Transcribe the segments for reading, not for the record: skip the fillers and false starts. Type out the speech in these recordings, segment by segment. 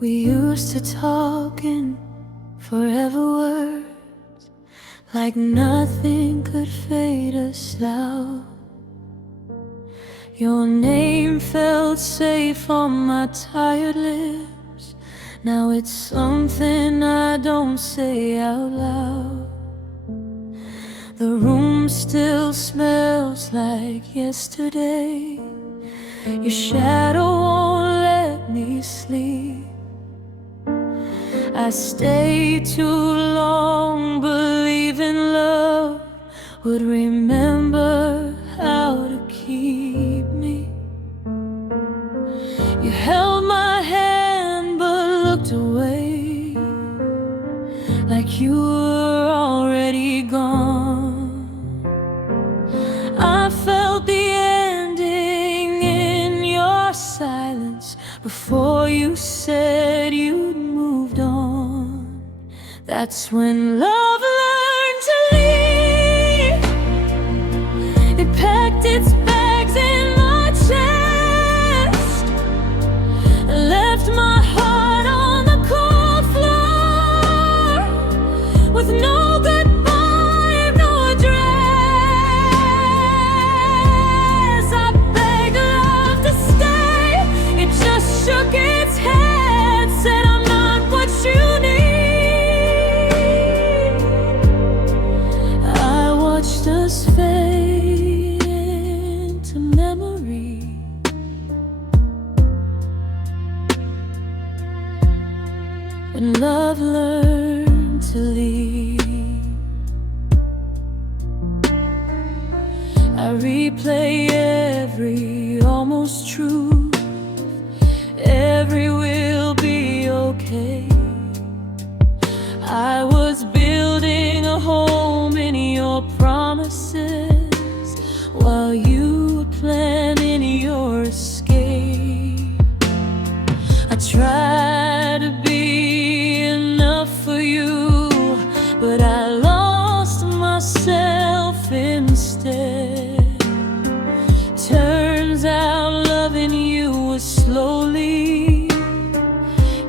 We used to talk in forever words, like nothing could fade us out. Your name felt safe on my tired lips. Now it's something I don't say out loud. The room still smells like yesterday. Your shadow won't let me sleep. I stayed too long believing love would remember how to keep me. You held my hand but looked away, like you were already gone. I felt the ending in your silence before you said you'd moved on. That's when love learned to leave. It packed its bags in my chest, left my heart on the cold floor with no goodbye, no address. I begged love to stay, it just shook its head, said I'm not what you need. I watched us fade into memory. When love learned to leave, I replay every almost truth, every will be okay. I was building a home in your promises while you were planning your escape. I tried to be enough for you, but I lost myself instead. Turns out loving you was slowly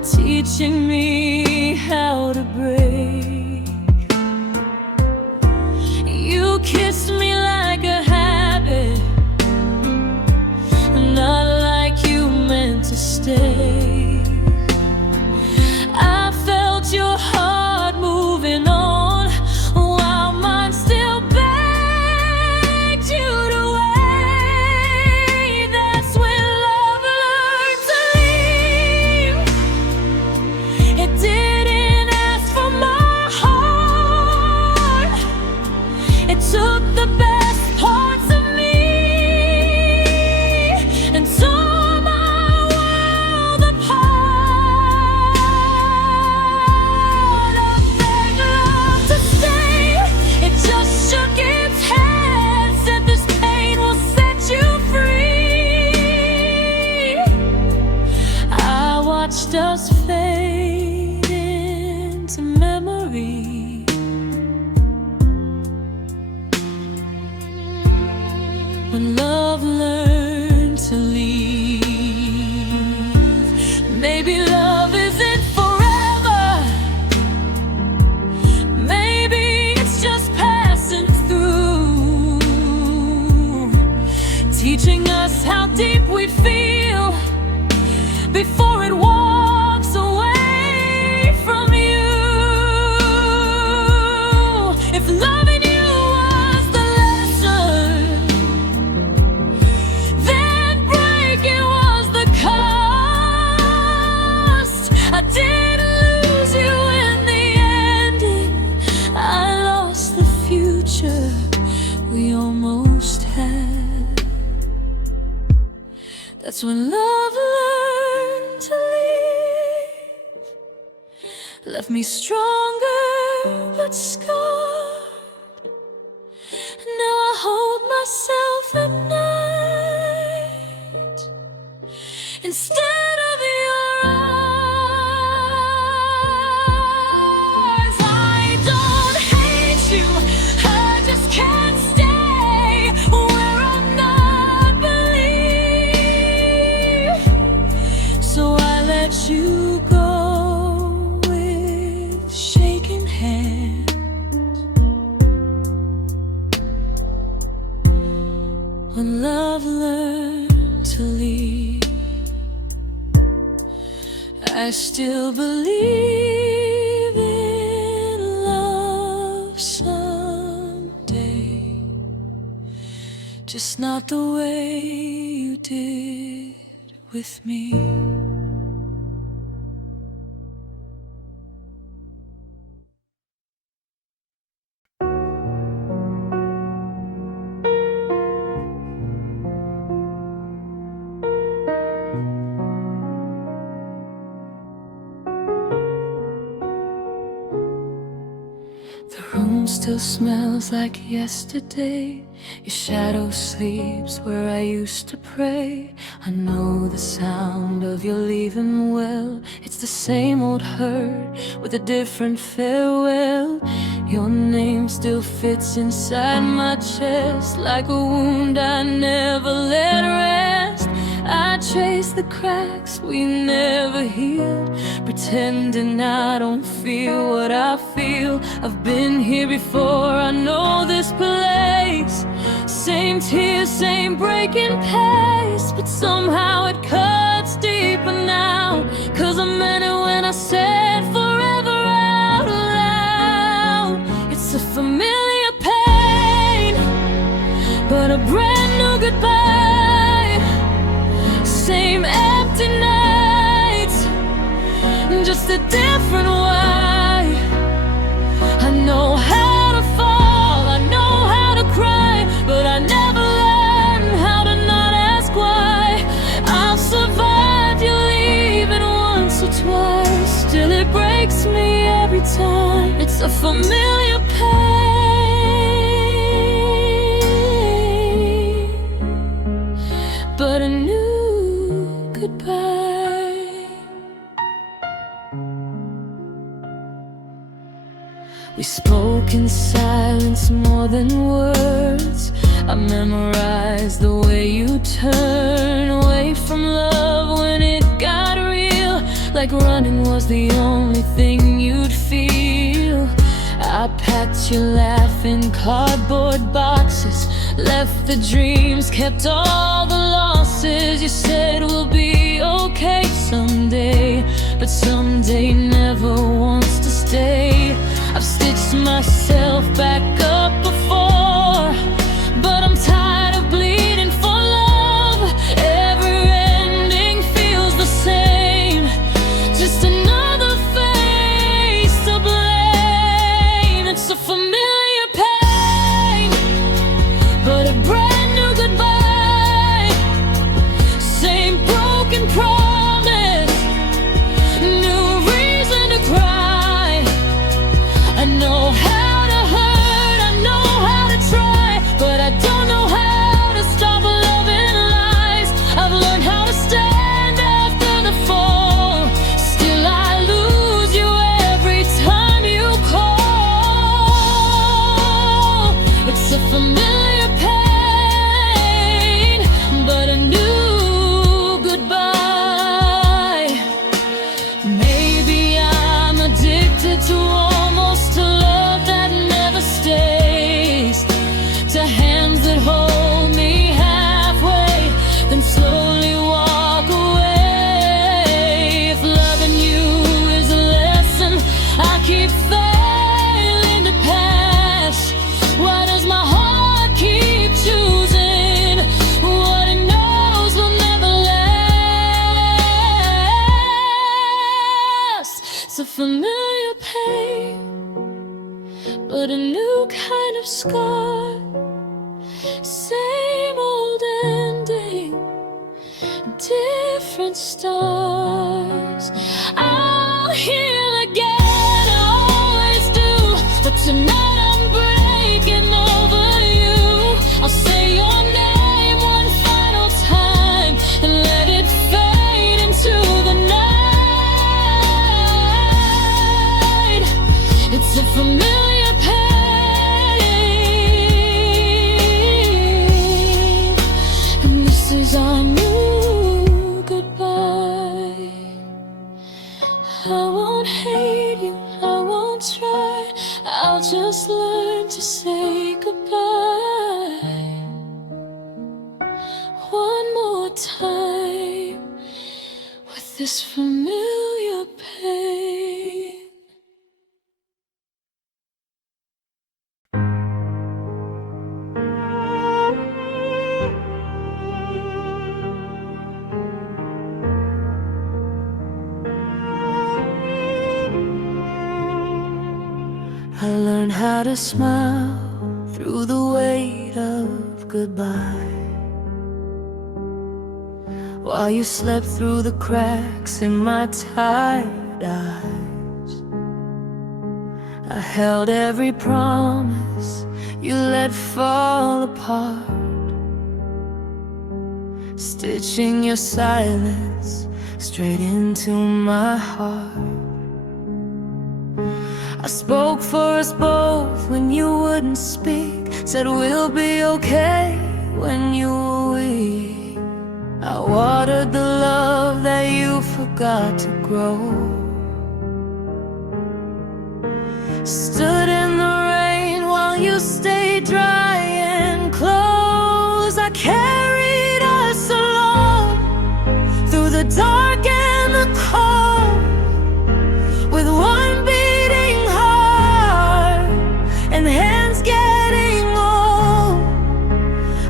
teaching me how to break. You kissed me like a habit, not like you meant to stay. I felt your heart moving on while mine still begged you to wait. That's when love learned to leave. It didn't ask for my heart, it took the best parts of me and tore my world apart. I begged love to stay, it just shook its head, said this pain will set you free. I watched us fade into memory. When love learned to leave, maybe love isn't forever, maybe it's just passing through, teaching us how deep we feel before it walks away from you. If loving you was the lesson, then breaking was the cost. I didn't lose you in the ending, I lost the future we almost had. That's when love learned to leave, left me stronger but scarred. Now I hold myself at night instead of your eyes. I don't hate you, I just can't stay where I'm not belonging. when love learned to leave. I still believe in love someday, just not the way you did with me. The room still smells like yesterday. Your shadow sleeps where I used to pray. I know the sound of your leaving well. It's the same old hurt with a different farewell. Your name still fits inside my chest like a wound I never let rest. I trace the cracks we never healed, pretending I don't feel what I feel. I've been here before, I know this place. Same tears, same breaking pace, but somehow it cuts deeper now. 'Cause I meant it when I said forever out loud. It's a familiar pain, but a brand new goodbye. Same empty nights, just a different why. I know how to fall, I know how to cry, but I never learned how to not ask why. I've survived you leaving once or twice, still it breaks me every time. It's a familiar pain, but a new goodbye. We spoke in silence more than words. I memorized the way you turn away from love when it got real, like running was the only thing you'd feel. I packed your laugh in cardboard boxes, left the dreams, kept all the losses. You said we'll be okay someday, but someday never wants to stay. I've stitched myself back up before, but I'm tired of bleeding for love. Every ending feels the same, just another face to blame. It's a familiar pain, but a brand new goodbye. Same broken promise, new reason to cry. I know how to hurt, I know how to try, but I don't know how to stop loving lies. I've learned how to stand after the fall, still I lose you every time you call. It's a familiar pain, but a new goodbye. Maybe I'm addicted to almost a love that never stays, to hands that hold me halfway, then slowly walk away. If loving you is a lesson I keep failing to pass, why does my heart keep choosing what it knows will never last? It's a familiar pain, but a new kind of scar. Same old ending, different stars. I'll heal again, I always do, but tonight I'm breaking over you. I'll say your name one final time and let it fade into the night. It's a familiar pain, and this is our new goodbye. I won't hate you, I won't try, I'll just learn to say goodbye. one more time with this familiar pain. I learned how to smile through the weight of goodbye, while you slept through the cracks in my tired eyes. I held every promise you let fall apart, stitching your silence straight into my heart. I spoke for us both when you wouldn't speak, said we'll be okay when you were weak. I watered the love that you forgot to grow, stood in the rain while you stayed dry and close. I carried us alone through the dark and the cold, with one beating heart and hands getting old.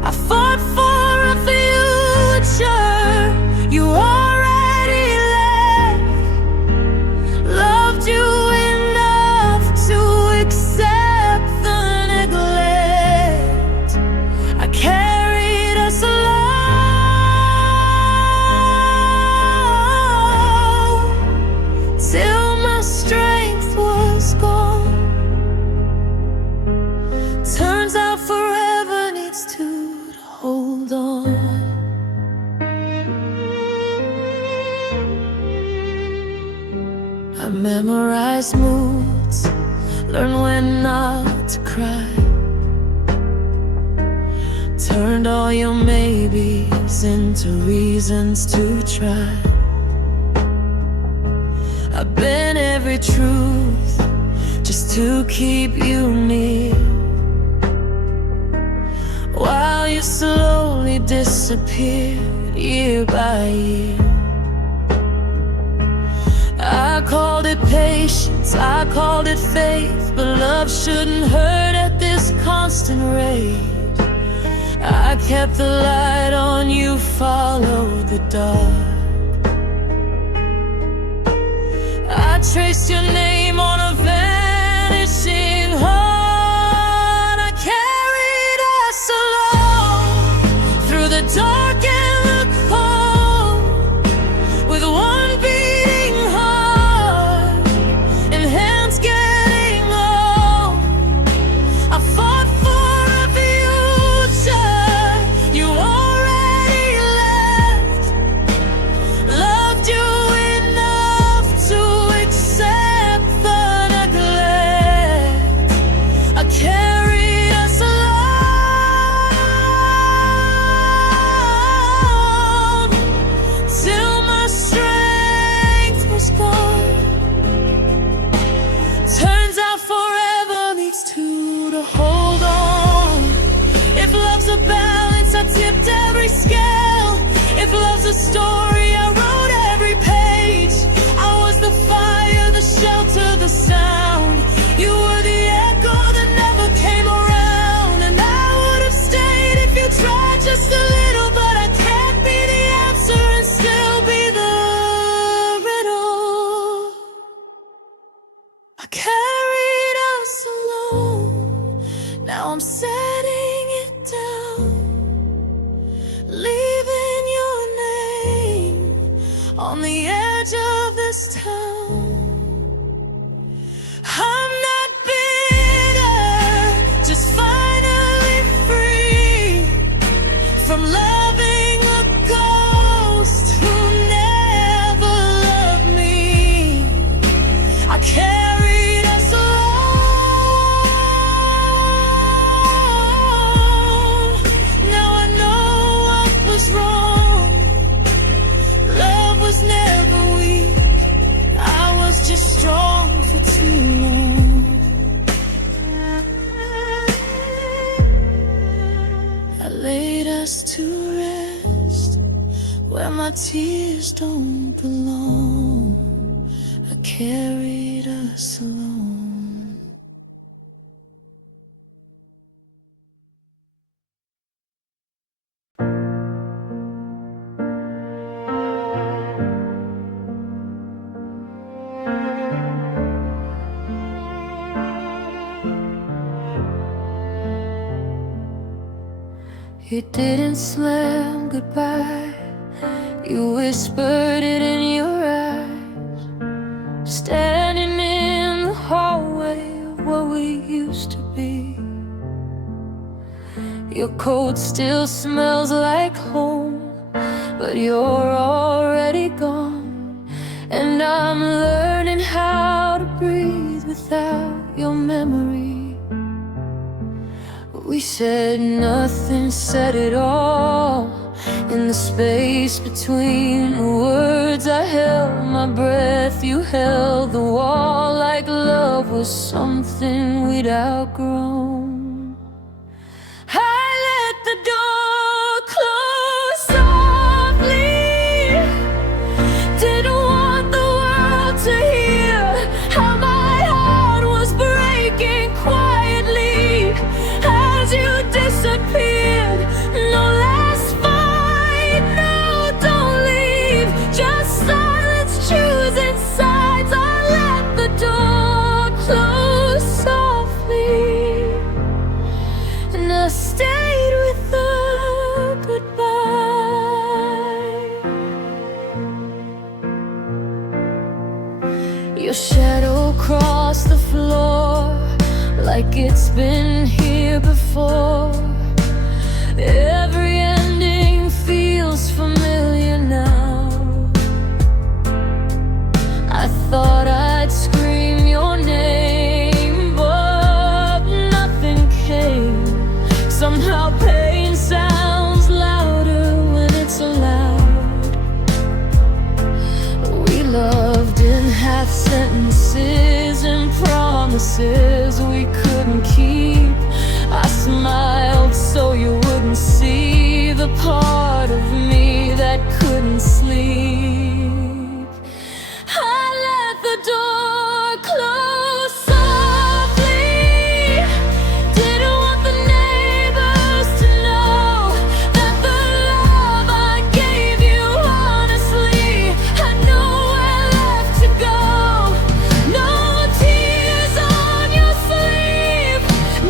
I fought for a future you already left, loved you enough to accept the neglect. I carried us alone till my strength was gone. Turns out forever needs two to hold on. I memorized moods, learned when not to cry, turned all your maybes into reasons to try. I bent every truth just to keep you near, while you slowly disappeared year by year. I called it patience, I called it faith, but love shouldn't hurt at this constant rate. I kept the light on, you followed the dark. I traced your name on a vanishing heart. I carried us alone through the dark and the cold, with one beating heart and hands getting old. I fought for a future you already left, loved you enough to accept the neglect. I carried us alone till my strength was gone. Turns out forever needs two to hold on. If love's a balance, I tipped every scale. If love's a story, I wrote every page. I was the fire, the shelter, the sound. You were the echo that never came around. And I would have stayed if you tried just a little, but I can't be the answer and still be the riddle. I carried us alone, now I'm setting it down, leaving your name on the edge of this town. I'm not bitter, just finally free from loving a ghost who never loved me. I carried us alone. Now I know what was wrong. Love was never weak, I to rest where my tears don't belong. I carried us alone. You didn't slam goodbye, you whispered it in your eyes, standing in the hallway of what we used to be. Your coat still smells like home, but you're already gone. And I'm learning how to breathe without your memory. We said nothing, said it all. In the space between the words, I held my breath, you held the wall, like love was something we'd outgrown. I let the door close softly, didn't want the world to hear how my heart was breaking quietly as you disappeared. No last fight, no, don't leave, just silence, choosing sides. I let the door close softly, and I stayed with the goodbye. Your shadow crossed the floor like it's been here before. Every ending feels familiar now. I thought I'd scream your name, but nothing came. Somehow pain sounds louder when it's loud. We loved in half sentences and promises we couldn't keep. I smiled so you wouldn't see the part of me that couldn't sleep. I let the door close softly, didn't want the neighbors to know that the love I gave you honestly had nowhere left to go. No tears on your sleeve,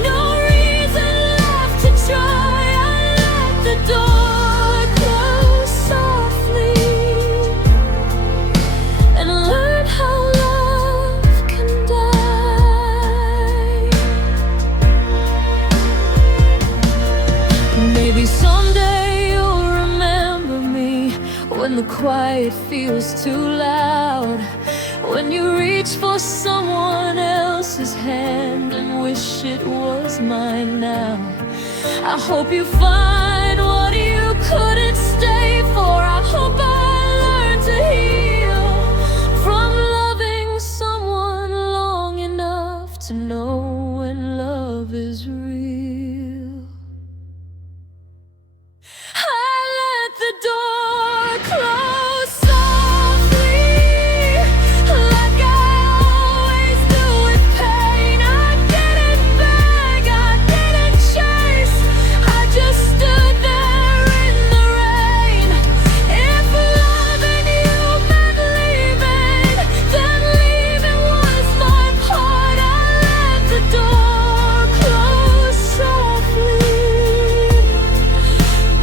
no reason left to try. I let the door close softly and learn how love can die. Maybe someday you'll remember me when the quiet feels too loud, when you reach for someone else's hand and wish it was mine now. I hope you find what you couldn't stay for. I hope I learn to heal from loving someone long enough to know when love is real. I let the door close softly, like I always do with pain. I didn't beg, I didn't chase, I just stood there in the rain. If loving you meant leaving, then leaving was my part. I let the door close softly,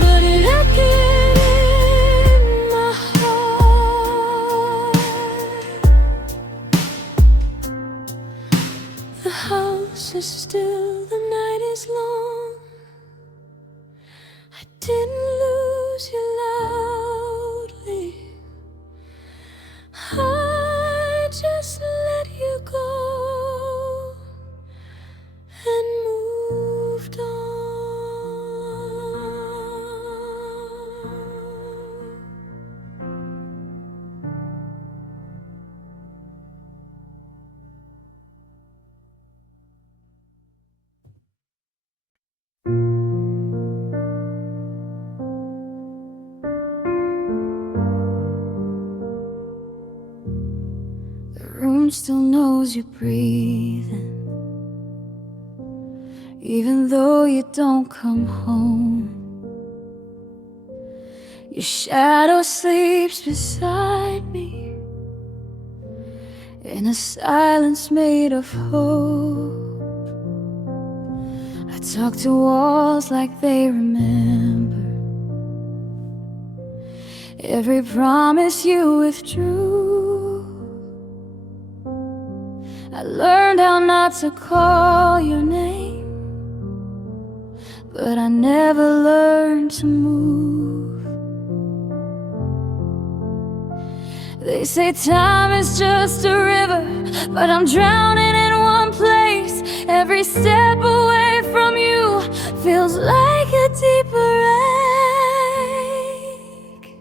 but it echoed in my heart. The house is still, the night is long. I didn't lose you loudly, I just let you go and moved on. room still knows you're breathing, even though you don't come home. Your shadow sleeps beside me in a silence made of hope. I talk to walls like they remember every promise you withdrew. I learned how not to call your name, but I never learned to move. They say time is just a river, but I'm drowning in one place. Every step away from you feels like a deeper ache.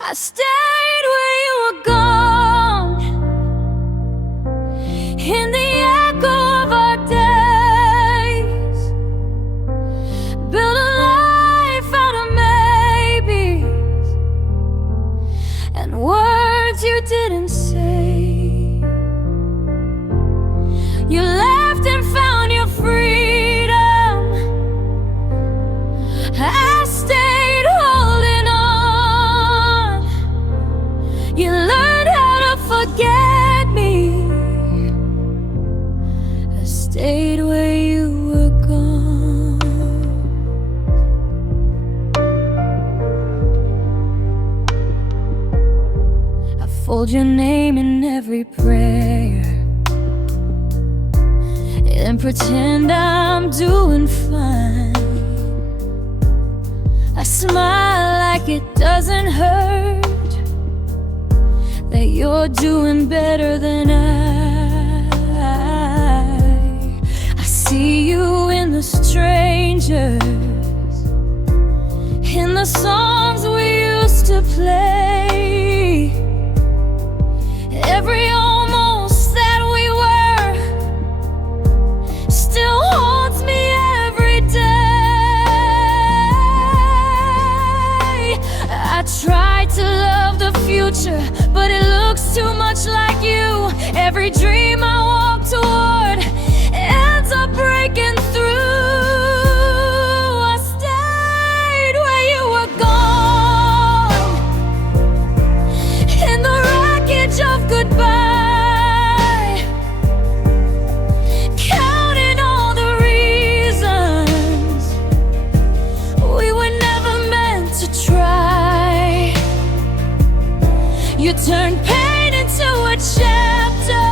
I stayed where you were gone, in the echo of our days. Built a life out of maybes and words you didn't say. You left and found your freedom. I stayed holding on. You learned how to forget me. I stayed where you were gone. I fold your name in every prayer and pretend I'm doing fine. I smile like it doesn't hurt, that you're doing better than I see you in the strangers, in the songs we used to play. Every almost that we were still haunts me every day. I try to love the future, but it looks too much like you. Every dream I walk toward ends up breaking through. I stayed where you were gone, in the wreckage of goodbye, counting all the reasons we were never meant to try. You turned pain into a chapter,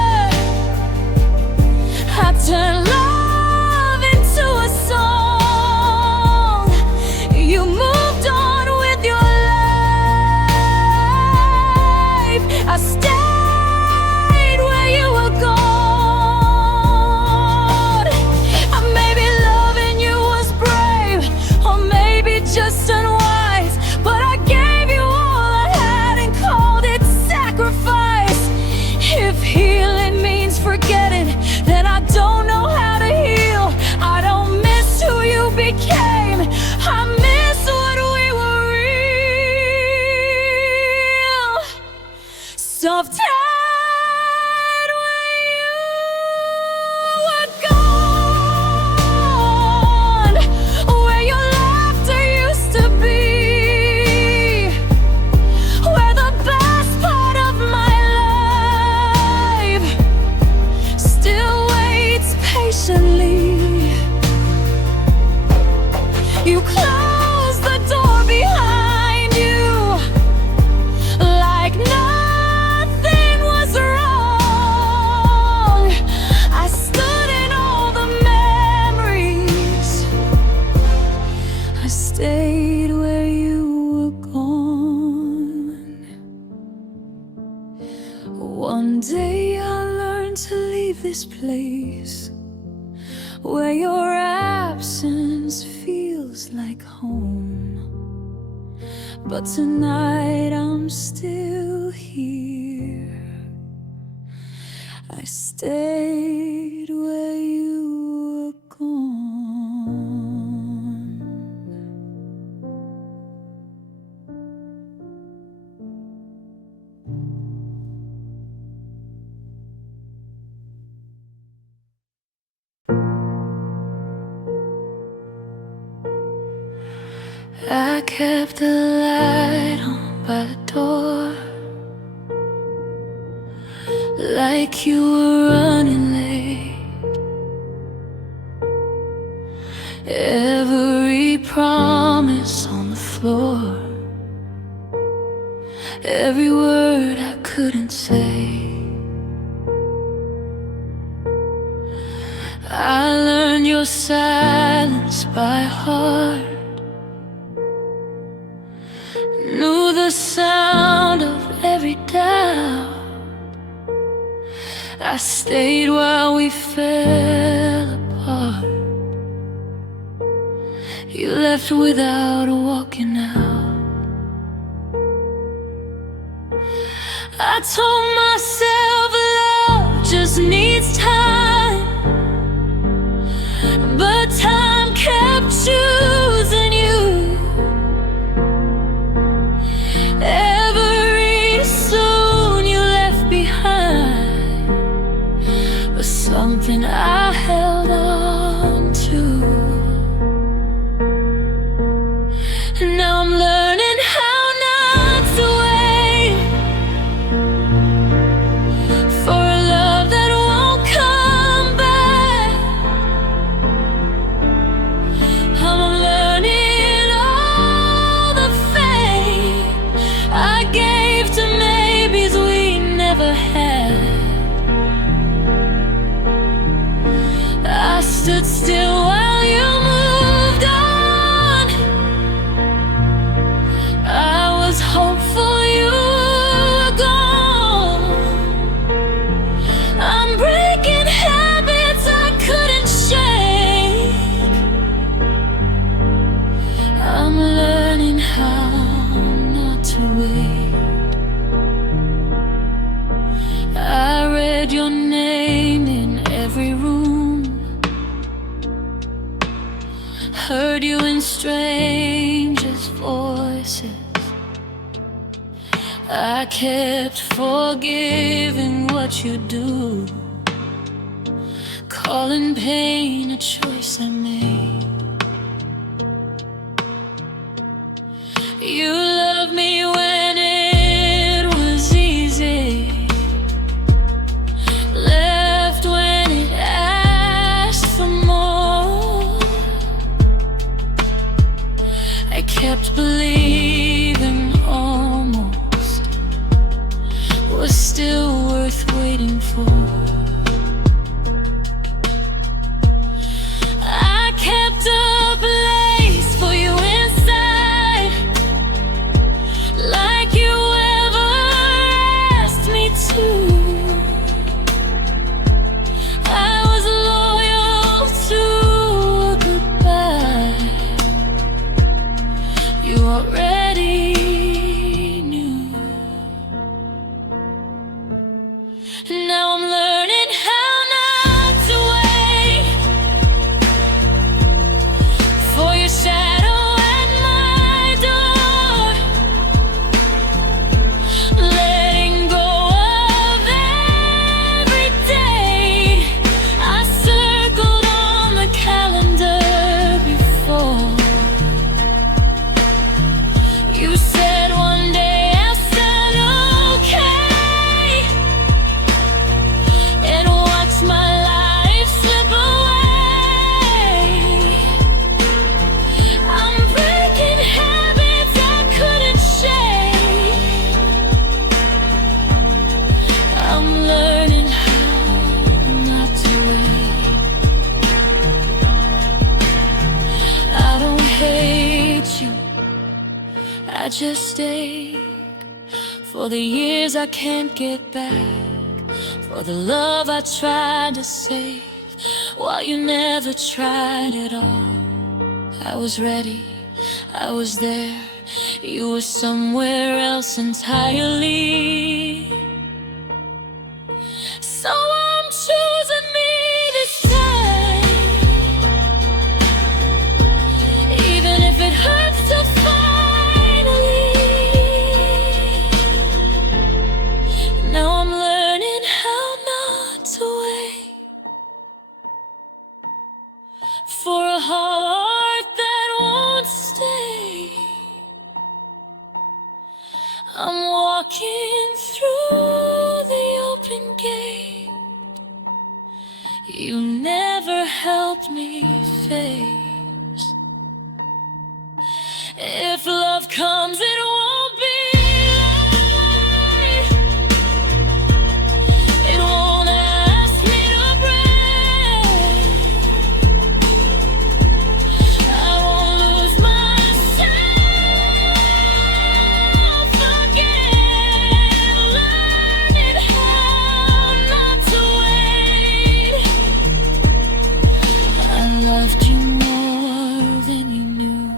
I turned love into a song. You moved on with your life. I stayed where you were gone. Maybe loving you was brave, or maybe just unwise, but I gave you all I had and called it sacrifice. If healing means forgetting, then I don't know how to heal. I don't miss who you became, I miss what we were real. Soft tied where you were gone, where your laughter used to be, where the best part of my life still waits patiently. You closed the door behind you like nothing was wrong. I stood in all the memories. I stayed where you were gone. One day I'll learn to leave this place where your absence feels like home. But tonight I'm still here. I stayed where you were gone. I kept the light on by the door, like you were running late. Every promise on the floor, every word I couldn't say. I learned your silence by heart, knew the sound of every doubt. I stayed while we fell apart. You left without walking out. I told myself love just needs time, but time kept choosing you. Every soul you left behind was something I held on to. And now I'm learning how not to wait for a love that won't come back. I'm learning all the faith I gave to maybes we never had. I stood still while you moved on. I was hopeful you were gone. I'm breaking habits I couldn't shake. I'm learning how not to wait. I read your name in every room, heard you in strangers' voices. I kept forgiving what you do, calling pain a choice I made. You loved me when it was easy, left when it asked for more. I kept believing almost was still worth waiting for. I kept a place for you inside, like you ever asked me to. I was loyal to a goodbye you already knew. Now I'm learning how not to wait for your shadow at my door, letting go of every day I circled on the calendar before. You said one day, I said okay, and watched my life slip away. I'm breaking habits I couldn't shake. I'm learning how not to wait. I don't hate you, I just stayed for the years I can't get back, for the love I tried to save while you never tried at all. I was ready, I was there, you were somewhere else entirely. So I'm choosing me this time, even if it hurts to finally. Now I'm learning how not to wait for a heart that won't stay. walking through the open gate. You never helped me face. If love comes, it won't be light. It won't ask me to break. I won't lose myself again. Learning how not to wait. I loved you more than you knew.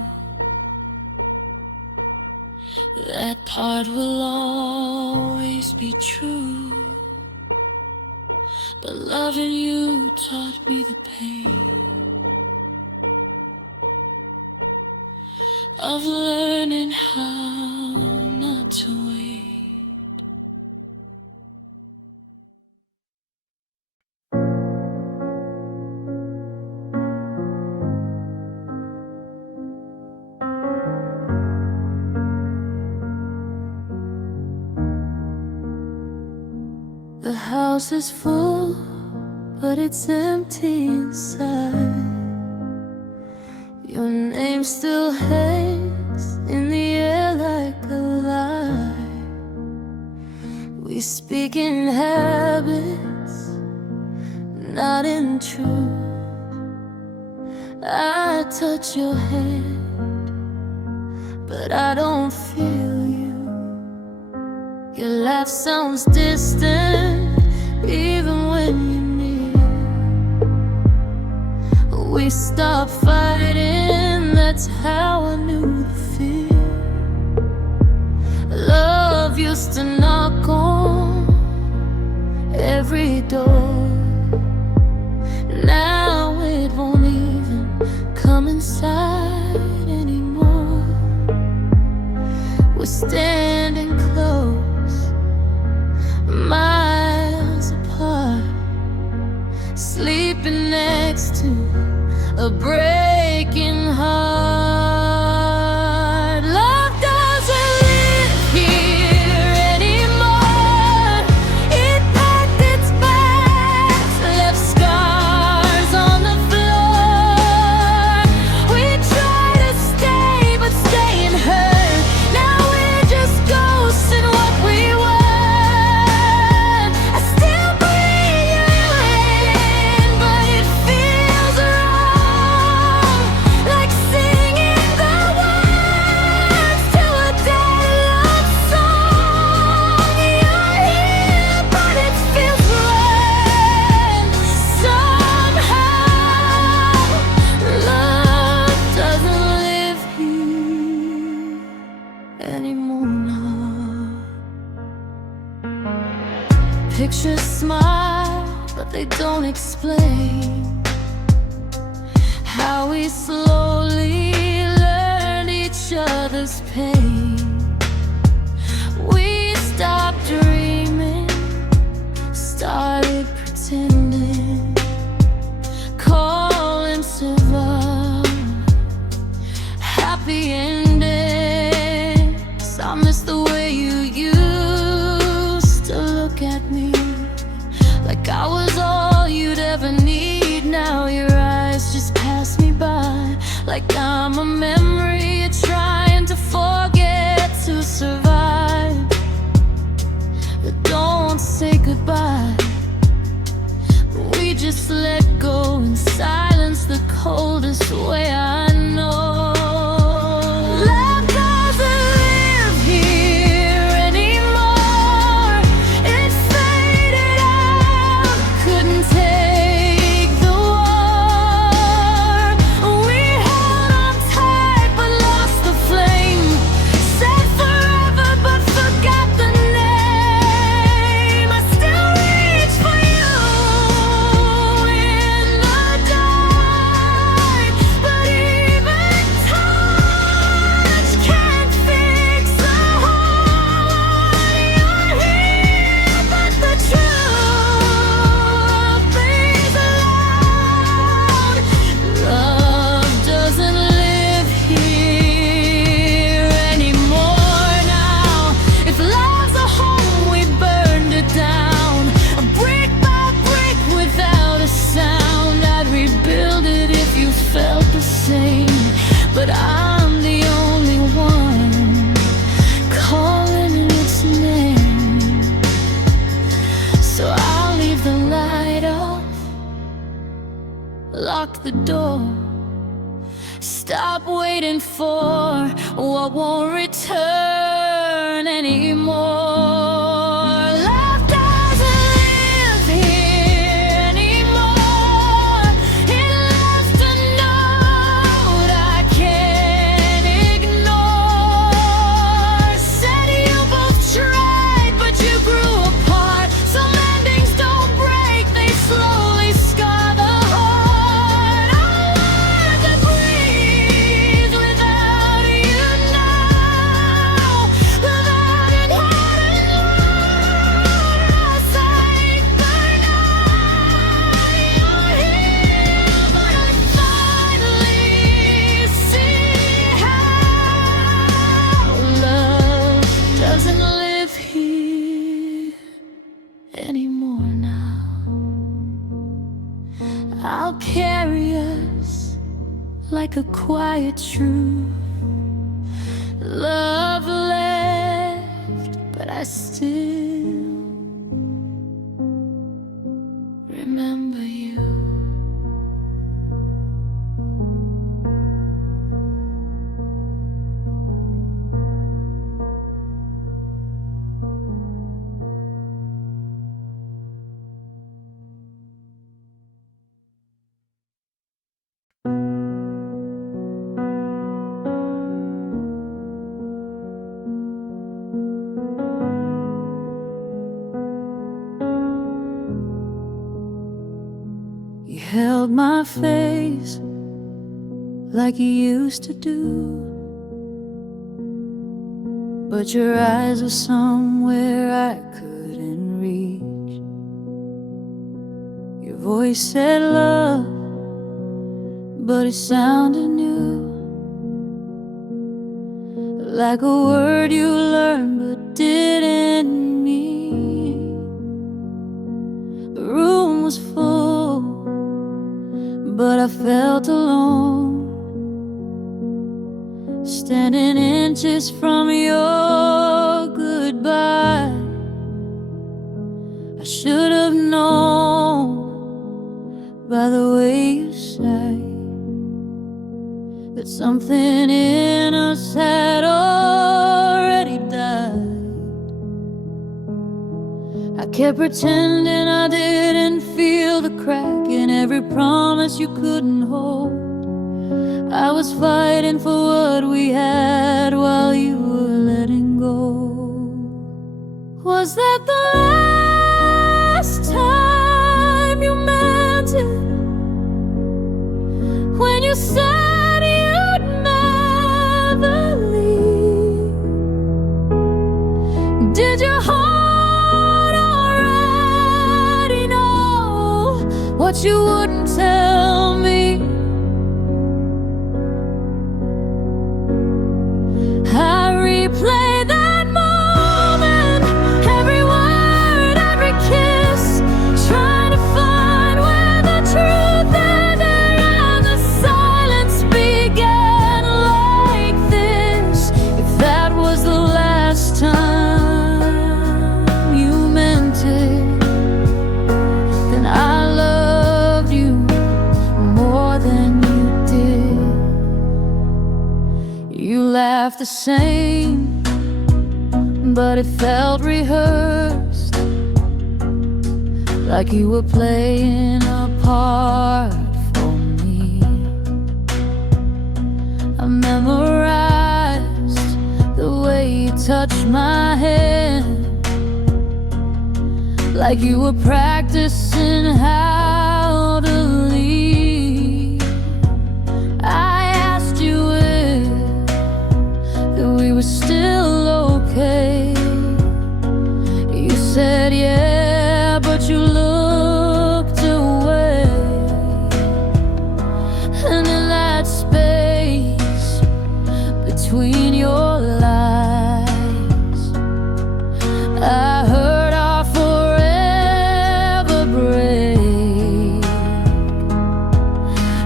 That part will always be true. But loving you taught me the pain of learning how not to wait. The house is full, but it's empty inside. Your name still hangs in the air like a lie. We speak in habits, not in truth. I touch your hand, but I don't feel you. Your laugh sounds distant, even when you're near. We stopped fighting, that's how I knew the fear. Love used to knock on every door. Now it won't even come inside anymore. We're standing close, miles apart, sleeping next to a breaking heart. Love doesn't live here anymore. It packed its bags, left scars on the floor. We try to stay, but staying hurt. Now we're just ghosts in what we were. I still breathe you in, but it feels wrong, like singing the words to a dead love song. You're here, but it feels wrong. Somehow, love doesn't live here anymore now. Pictures smile, but they don't explain how we slowly learn each other's pain. We stopped dreaming, started pretending, calling survive happy endings. I miss the way you used to look at me, like I was all you'd ever need. Now your eyes just pass me by, like I'm a memory you're trying to forget to survive. But don't say goodbye. We just let go in silence, the coldest way I know. Love doesn't live here anymore. It faded out, couldn't take the war. We held on tight for what won't return anymore. Love doesn't live here anymore. It left a note I can't ignore. Said you both tried, but you grew apart. Some endings don't break, they slowly scar the heart. I learned to breathe without you now. Without it hadn't lost, I burn out. You're here, but I finally see how love doesn't live here anymore now. I'll carry us like a quiet truth. Love left, but I still remember you. You held my face like you used to do, but your eyes were somewhere I couldn't reach. Your voice said love, but it sounded new, like a word you learned but didn't mean. The room was full, but I felt alone, standing inches from your goodbye. I should have known by the way you sighed that something in us had already died. I kept pretending I didn't feel the crack in every promise you couldn't hold. I was fighting for what we had while you were letting go. Was that the last time you meant it? When you said you'd never leave? Did your heart already know what you wouldn't tell me? I replay that moment, every word, every kiss, trying to find where the truth ended and the silence began like this. If that was the last time you meant it, then I loved you more than you did. You laughed the same, but it felt rehearsed, like you were playing a part for me. I memorized the way you touched my hand, like you were practicing how to leave. I asked you if that we were still okay. You said yeah, but you looked away. And in that space between your lies, I heard our forever break.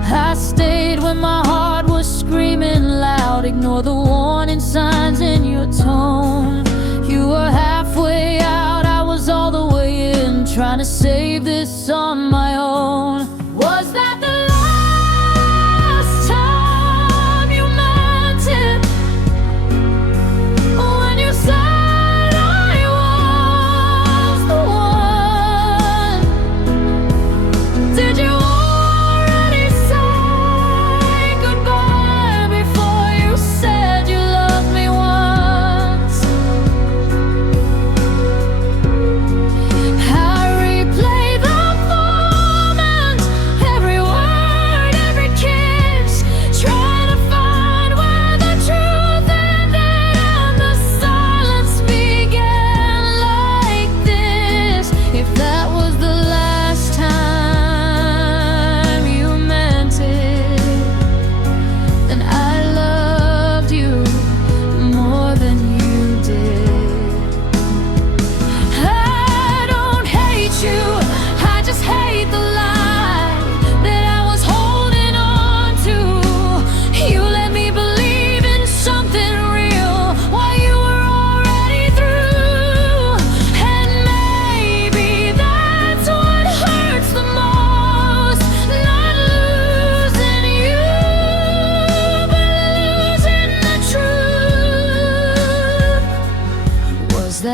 I stayed when my heart was screaming loud. Ignore the warning signs in your tone. You were halfway out, I was all the way in, trying to save this on my own. Was that the last time you meant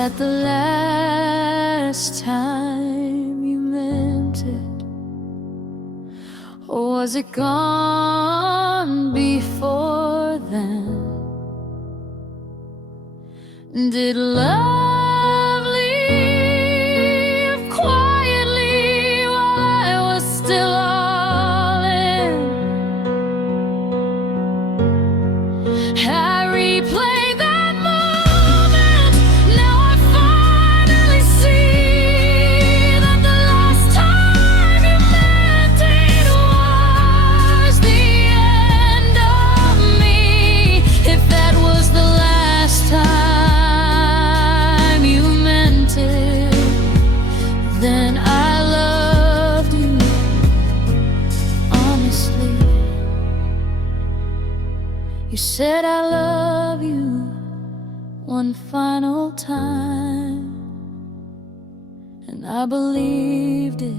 that the last time you meant it? Or was it gone before then? Did love leave quietly while I was still all in? I replay that moment. Now I finally see that the last time you meant it was the end of me. If that was the last time you meant it, then I loved you honestly. You said I love you one final time, and I believed it.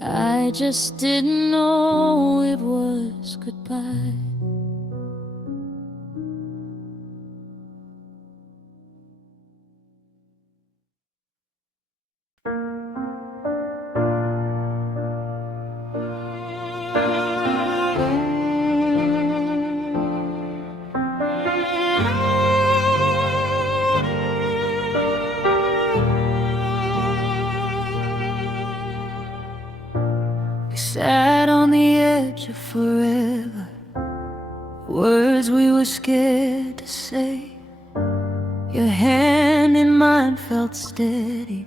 I just didn't know it was goodbye. We sat on the edge of forever, words we were scared to say. Your hand in mine felt steady,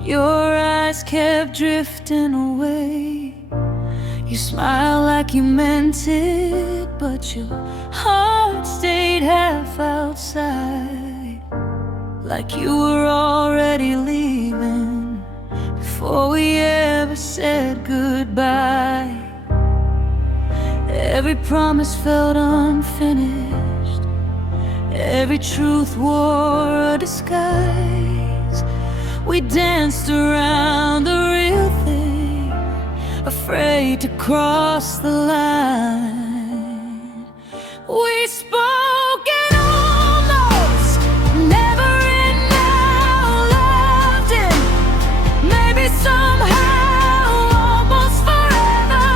your eyes kept drifting away. You smiled like you meant it, but your heart stayed half outside, like you were already leaving before we ever said goodbye. Every promise felt unfinished, every truth wore a disguise. We danced around the real thing, afraid to cross the line. We spoke in almost, never in now, loved in maybe somehow, almost forever,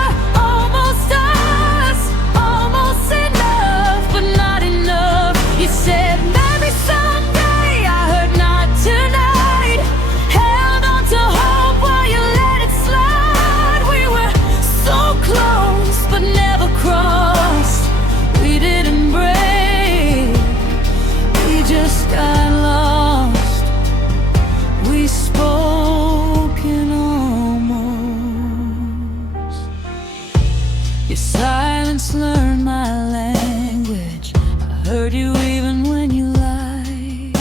almost us, almost enough, but not enough. You said maybe someday, I heard not tonight. Held on to hope while you let it slide. We were so close, but never crossed. We didn't break, we just got lost. We spoke in almost. Your silence learned my language. I heard you even when you lied.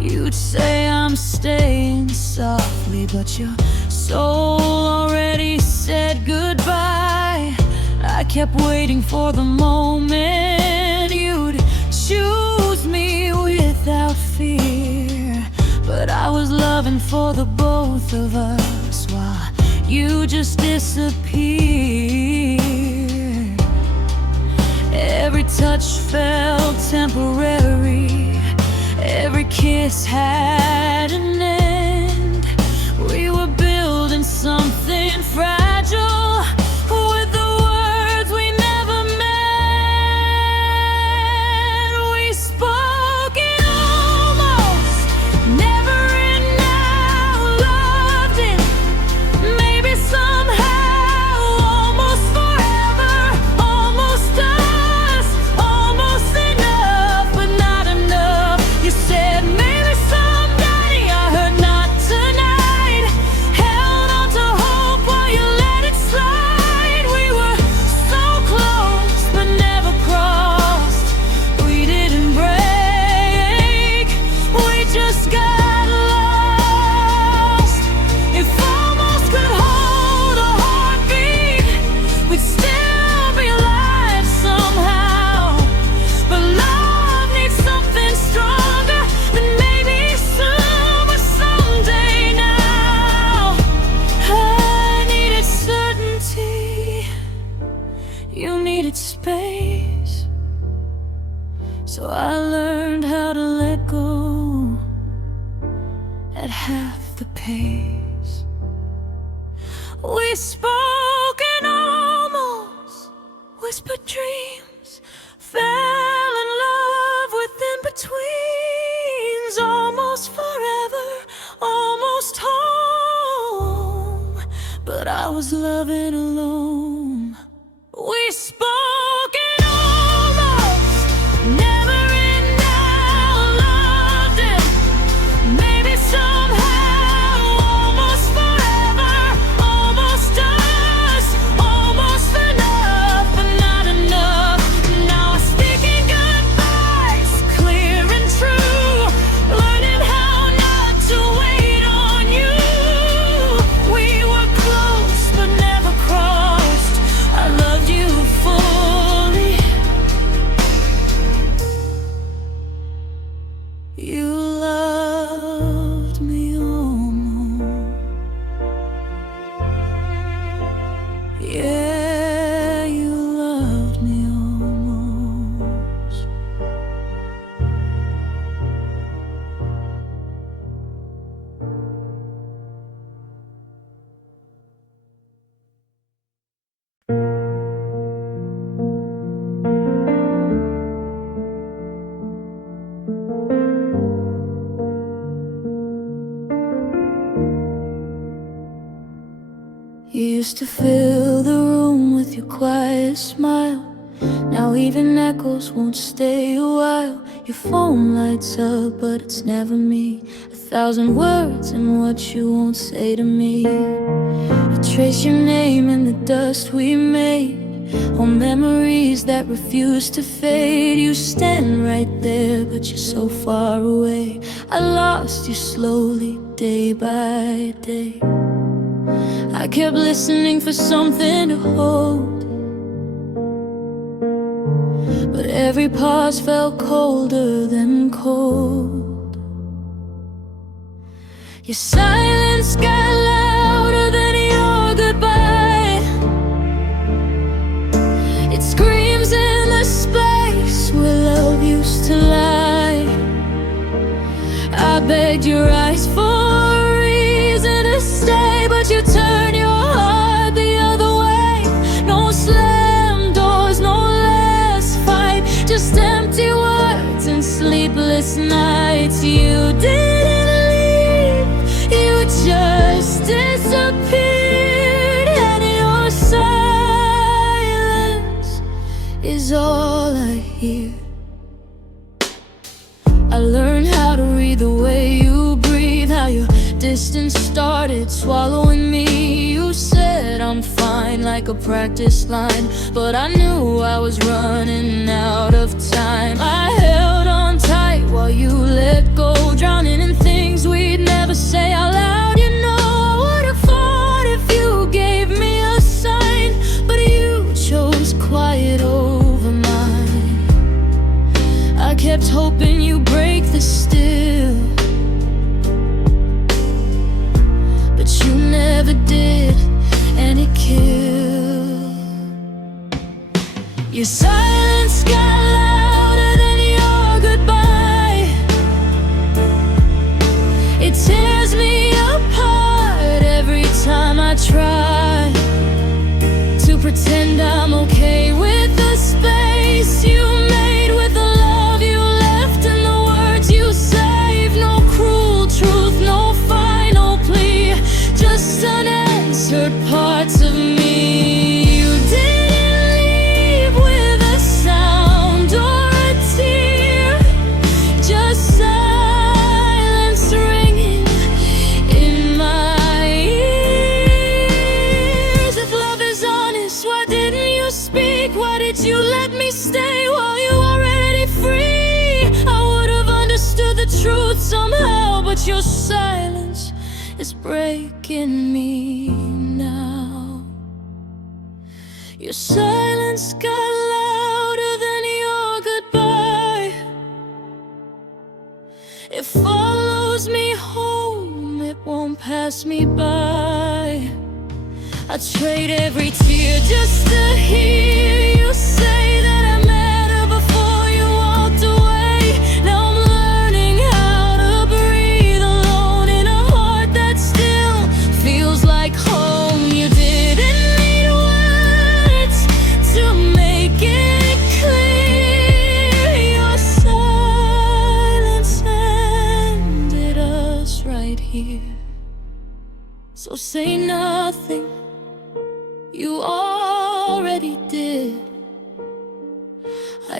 You'd say I'm staying softly, but your soul already said goodbye. I kept waiting for the moment you'd choose me without fear, but I was loving for the both of us while you just disappeared. Every touch felt temporary, every kiss had an end. We were building something fragile with the words we never meant. We spoke in almost, never in now, loved in maybe somehow, almost forever, almost us, almost enough, but not enough. You said maybe someday, I heard not tonight. Held on to hope while you So I learned how to let go at half the pace. We spoke in almost whispered dreams, fell in love with in-betweens, almost forever, almost home, but I was loving alone. We spoke in almost, never in now, loved it, maybe somehow, almost forever, almost us, almost enough, but not enough. Now I'm speaking goodbyes, clear and true, learning how not to wait on you. We were close but never crossed. I loved you fully. You loved me almost. Yeah, you loved me almost. You used to fill the room with your quiet smile. Now even echoes won't stay a while. Your phone lights up, but it's never me. 1,000 words and what you won't say to me. You trace your name in the dust we made, all memories that refuse to fade. You stand right there, but you're so far away. I lost you slowly, day by day. I kept listening for something to hold, but every pause felt colder than cold. Your silence got louder than your goodbye. It screams in the space where love used to lie. I begged your eyes for a reason to stay, but you turn your heart the other way. No slam doors, no last fight, just empty words and sleepless nights. You didn't leave, you just disappeared, and your silence is all I hear. I learned how to read the way you breathe, how your distance started swallowing me. You said I'm fine like a practice line, but I knew I was running out of time. I held on tight while you let go, drowning in things we'd never say out loud. You know I would've fought if you gave me a sign, but you chose quiet over mine. I kept hoping you break the still, but you never did, and it killed. Your silence got louder than your goodbye. It tears me apart every time I try to pretend I'm okay with the space you made, with the love you left and the words you saved. No cruel truth, no final plea, just unanswered parts of me. You didn't leave with a sound or a tear, just silence ringing in my ears. If love is honest, why didn't you speak? Why did you let me stay while you were already free? I would've understood the truth somehow, but your silence is breaking me now. Your silence got louder than your goodbye. It follows me home, it won't pass me by. I trade every tear just to hear you say that I met her before you walked away.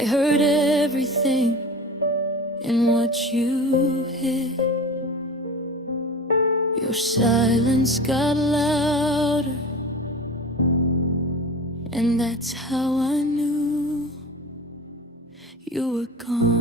I heard everything in what you hid. Your silence got louder, and that's how I knew you were gone.